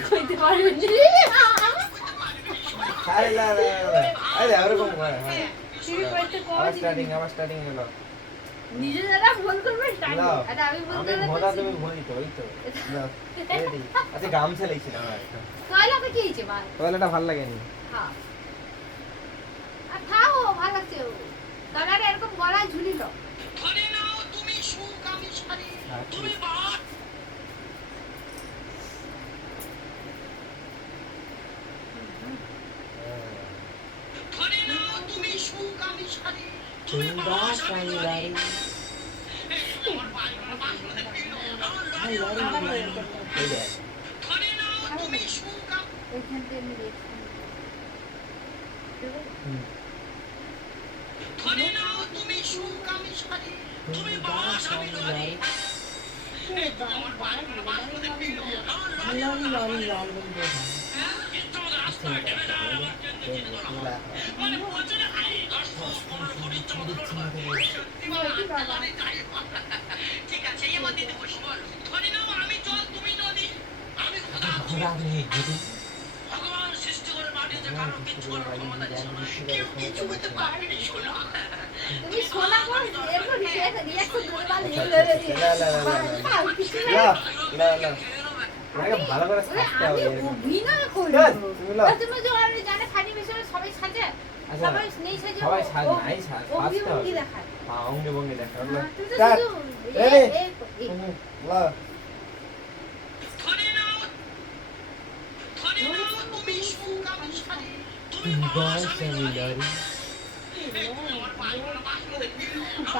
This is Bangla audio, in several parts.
কইতে পারবেন নিজে যারা ফোন করবে আমি ফোন করলে গামছা লেগেছিলাম কয়লাটা ভালো লাগেনি। হ্যাঁ। ভালো লাগছে। ধরে নাও তুমি সুখ আমি সারি তুমি বাস আমি লরি আমার বাড়ি আমার বাড়ি আমার লরি লরি লরি হ্যাঁ এটা আমাদের রাস্তা ভগবান সৃষ্টি করে মাটিতে কারও কিছু করার ক্ষমতা ছিল না কেউ কিছু করতে পারেনি শোনো তুমি শোনা কর এরপর রিয়াকশন দুর্বল হয়ে গেছে লা লা লা লা লা লা ভালো করে সাজতে হবে অভিনয় করি তুমি তো আর জানে খালি মিশরে সবাই সাজে। সবাই নেই সাজে সবাই সাজ নাই সাজ সাজতে হবে। দেখায়। হ্যাঁ অঙ্গে ভঙ্গি দেখায় রে লা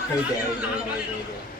Hey, Daddy, Daddy, Daddy, Daddy.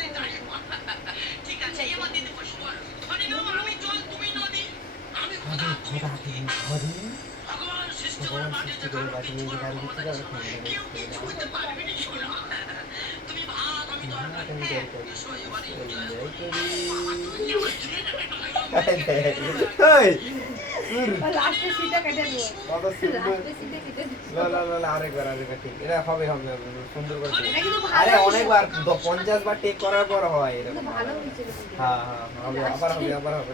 যেমন সৃষ্টি করে বা তুমি যে গাড়ি বিক্রি করো অনেকবার পঞ্চাশ বার টেক করার পর হয় এরকম হ্যাঁ হ্যাঁ হবে আবার হবে আবার হবে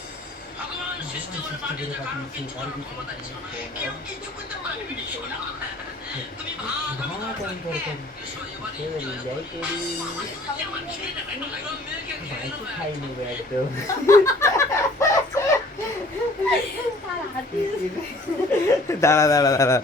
ভগবান সৃষ্টি করে দাঁড়া দাঁড়া দাঁড়া।